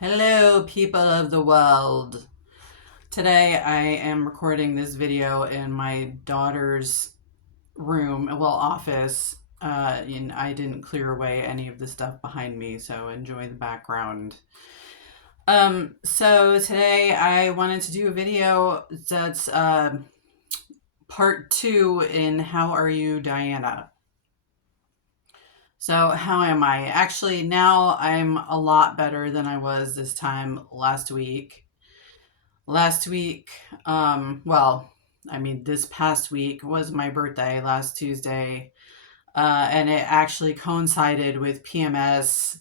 Hello, people of the world. Today I am recording this video in my daughter's room, office. And I didn't clear away any of the stuff behind me, so enjoy the background. So today I wanted to do a video that's part two in How Are You, Diana? So, how am I? Actually, now I'm a lot better than I was this time last week. Last week, this past week was my birthday last Tuesday, and it actually coincided with PMS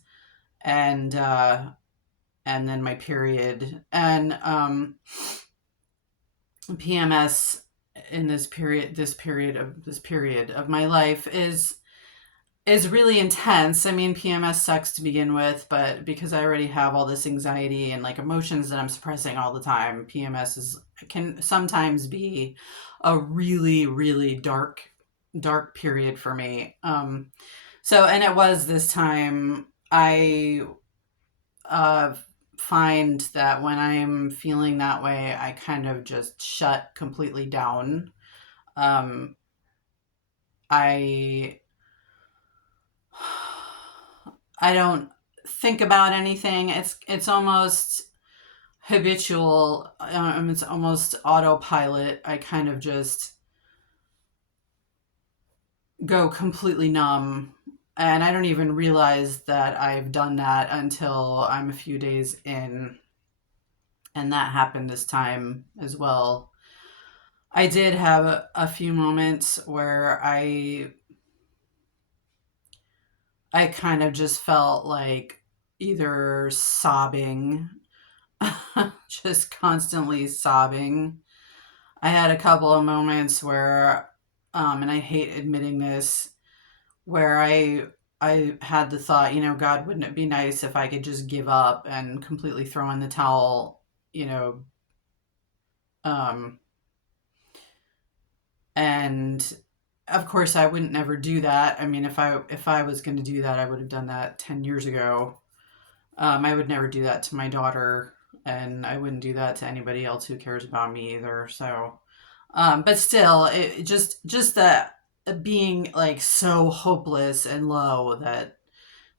and and then my period. And PMS in this period of my life is really intense. I mean, PMS sucks to begin with, but because I already have all this anxiety and like emotions that I'm suppressing all the time, can sometimes be a really, really dark period for me. And it was this time. I uh, find that when I'm feeling that way, I kind of just shut completely down. Um, I I don't think about anything. It's almost habitual. It's almost autopilot. I kind of just go completely numb, and I don't even realize that I've done that until I'm a few days in, and that happened this time as well. I did have a few moments where I kind of just felt like either sobbing, just constantly sobbing. I had a couple of moments where, and I hate admitting this, where I had the thought, God, wouldn't it be nice if I could just give up and completely throw in the towel, you know, um, and of course I wouldn't never do that. I mean, if I was going to do that, I would have done that 10 years ago. I would never do that to my daughter, and I wouldn't do that to anybody else who cares about me either. So, but still, it just that being like so hopeless and low that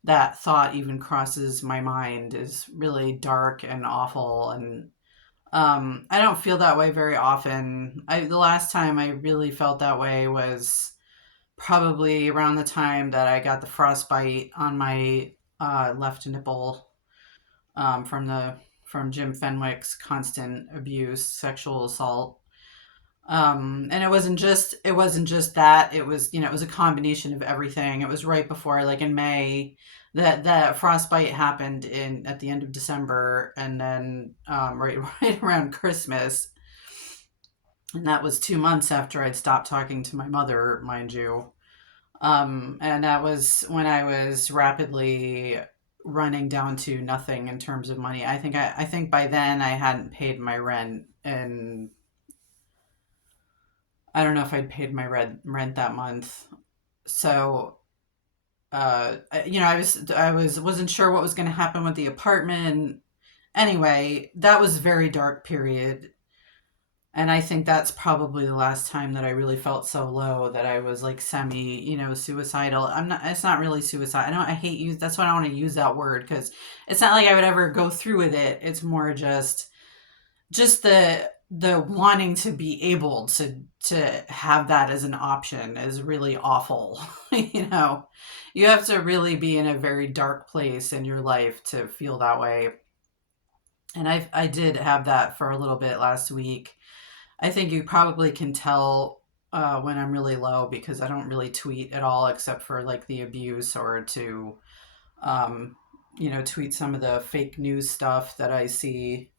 that thought even crosses my mind is really dark and awful. And I don't feel that way very often. The last time I really felt that way was probably around the time that I got the frostbite on my left nipple, from Jim Fenwick's constant abuse, sexual assault. And it wasn't just that. It was a combination of everything. It was right before, like in May, that frostbite happened in at the end of December, and then right right around Christmas, and that was 2 months after I'd stopped talking to my mother, mind you. And that was when I was rapidly running down to nothing in terms of money. I think by then I hadn't paid my rent, and I don't know if I'd paid my rent that month. So I wasn't sure what was going to happen with the apartment. Anyway, that was a very dark period, and I think that's probably the last time that I really felt so low that I was like semi, suicidal. I'm not. It's not really suicide. I hate use. That's why I don't want to use that word, because it's not like I would ever go through with it. It's more just the wanting to be able to have that as an option is really awful. You have to really be in a very dark place in your life to feel that way. And I did have that for a little bit last week. I think you probably can tell when I'm really low, because I don't really tweet at all except for like the abuse, or to um, tweet some of the fake news stuff that I see.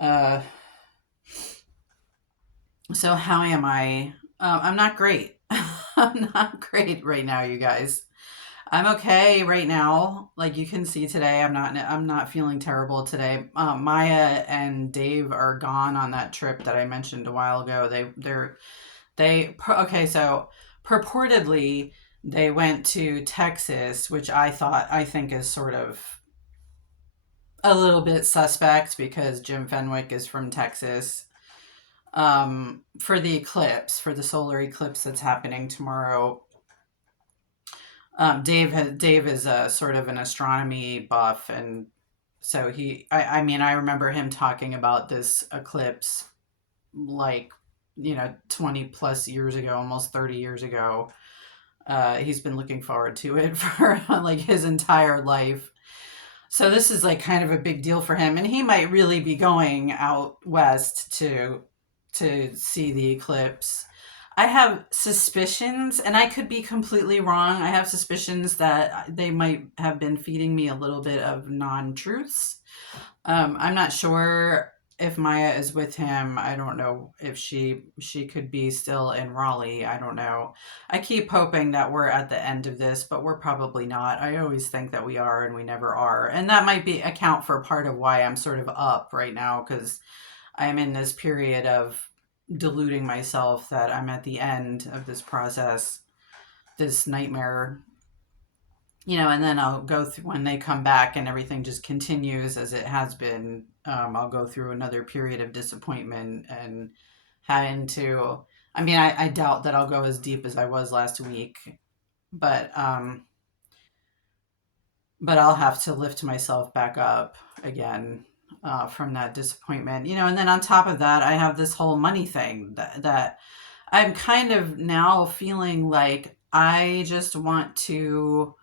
uh, So how am I? I'm not great. I'm not great right now, you guys. I'm okay right now. Like you can see today, I'm not feeling terrible today. Maya and Dave are gone on that trip that I mentioned a while ago. Okay, so purportedly they went to Texas, which I think is sort of a little bit suspect because Jim Fenwick is from Texas. For the eclipse, for the solar eclipse that's happening tomorrow, Dave is a sort of an astronomy buff, and so I mean, I remember him talking about this eclipse like 20 plus years ago, almost 30 years ago. He's been looking forward to it for like his entire life. So this is like kind of a big deal for him, and he might really be going out west to see the eclipse. I have suspicions, and I could be completely wrong. I have suspicions that they might have been feeding me a little bit of non-truths. I'm not sure if Maya is with him. I don't know if she could be still in Raleigh. I don't know. I keep hoping that we're at the end of this, but we're probably not. I always think that we are and we never are. And that might be account for part of why I'm sort of up right now, because I'm in this period of deluding myself that I'm at the end of this process, this nightmare, and then I'll go through when they come back and everything just continues as it has been. I'll go through another period of disappointment and having to. I mean, I doubt that I'll go as deep as I was last week, but I'll have to lift myself back up again from that disappointment, and then on top of that, I have this whole money thing that I'm kind of now feeling like I just want to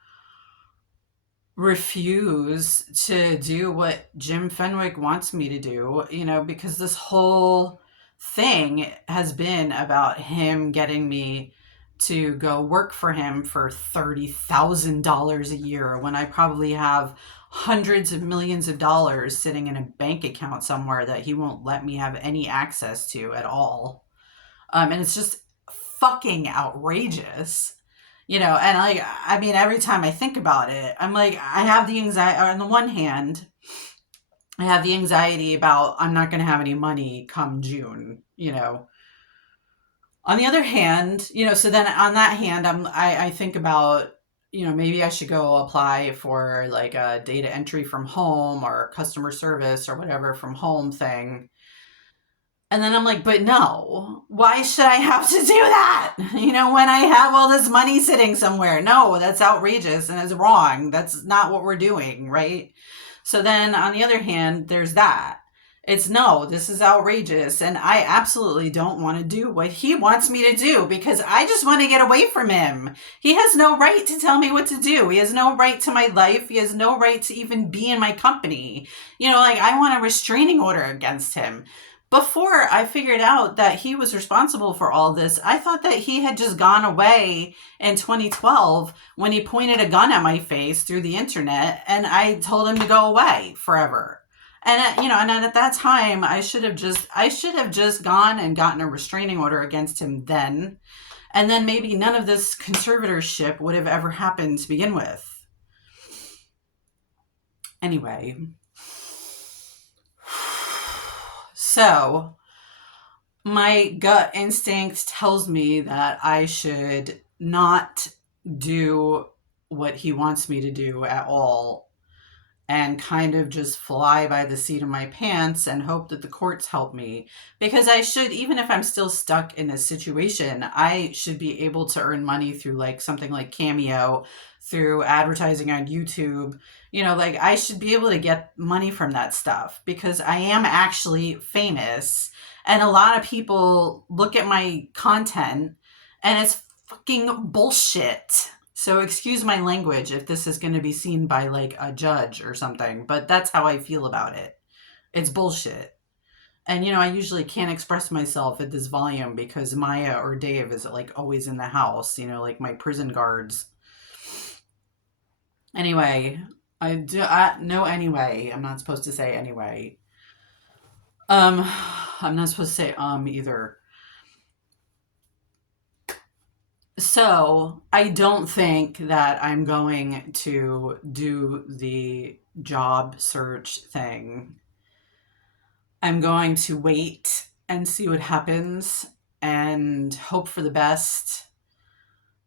refuse to do what Jim Fenwick wants me to do, because this whole thing has been about him getting me to go work for him for $30,000 a year when I probably have hundreds of millions of dollars sitting in a bank account somewhere that he won't let me have any access to at all. And it's just fucking outrageous. And like, I mean, every time I think about it, I'm like, I have the anxiety. On the one hand, I have the anxiety about I'm not going to have any money come June. On the other hand, so then on that hand, I think about, maybe I should go apply for like a data entry from home or customer service or whatever from home thing. And then I'm like, but no, why should I have to do that? When I have all this money sitting somewhere. No, that's outrageous and it's wrong. That's not what we're doing, right? So then on the other hand, there's that. It's no, this is outrageous. And I absolutely don't want to do what he wants me to do because I just want to get away from him. He has no right to tell me what to do. He has no right to my life. He has no right to even be in my company. Like I want a restraining order against him. Before I figured out that he was responsible for all this, I thought that he had just gone away in 2012 when he pointed a gun at my face through the internet and I told him to go away forever. And and at that time, I should have just gone and gotten a restraining order against him then. And then maybe none of this conservatorship would have ever happened to begin with. Anyway, so my gut instinct tells me that I should not do what he wants me to do at all and kind of just fly by the seat of my pants and hope that the courts help me. Because I should, even if I'm still stuck in this situation, I should be able to earn money through like something like Cameo, through advertising on YouTube. Like I should be able to get money from that stuff because I am actually famous. And a lot of people look at my content and it's fucking bullshit. So excuse my language if this is going to be seen by like a judge or something, but that's how I feel about it. It's bullshit. And, I usually can't express myself at this volume because Maya or Dave is like always in the house, like my prison guards. Anyway, anyway. I'm not supposed to say anyway. I'm not supposed to say either. So I don't think that I'm going to do the job search thing. I'm going to wait and see what happens and hope for the best.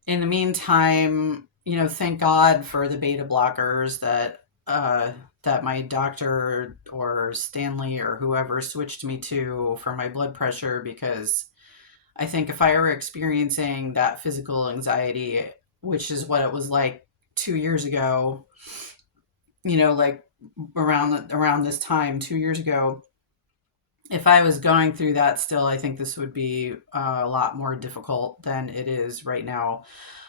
In the meantime, thank God for the beta blockers that that my doctor or Stanley or whoever switched me to for my blood pressure, because I think if I were experiencing that physical anxiety, which is what it was like 2 years ago, like around this time 2 years ago, if I was going through that still, I think this would be a lot more difficult than it is right now.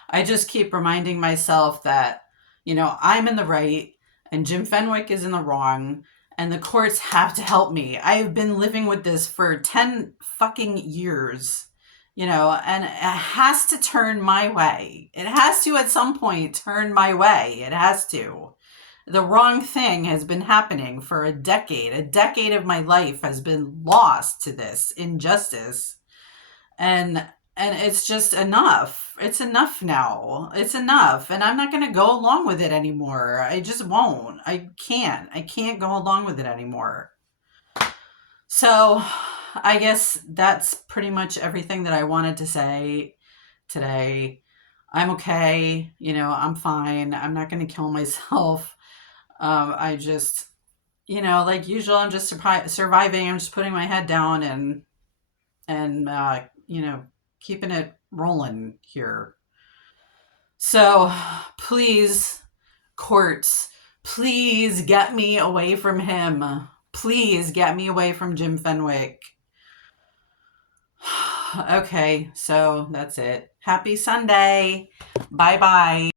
I just keep reminding myself that, I'm in the right and Jim Fenwick is in the wrong, and the courts have to help me. I've been living with this for 10 fucking years, and it has to turn my way. It has to at some point turn my way. It has to. The wrong thing has been happening for a decade. A decade of my life has been lost to this injustice. And it's just enough. It's enough now. It's enough. And I'm not going to go along with it anymore. I just won't. I can't. I can't go along with it anymore. So I guess that's pretty much everything that I wanted to say today. I'm okay. I'm fine. I'm not going to kill myself. I just, like usual, I'm just surviving. I'm just putting my head down and keeping it rolling here. So please, courts, please get me away from him. Please get me away from Jim Fenwick. Okay, so that's it. Happy Sunday. Bye bye.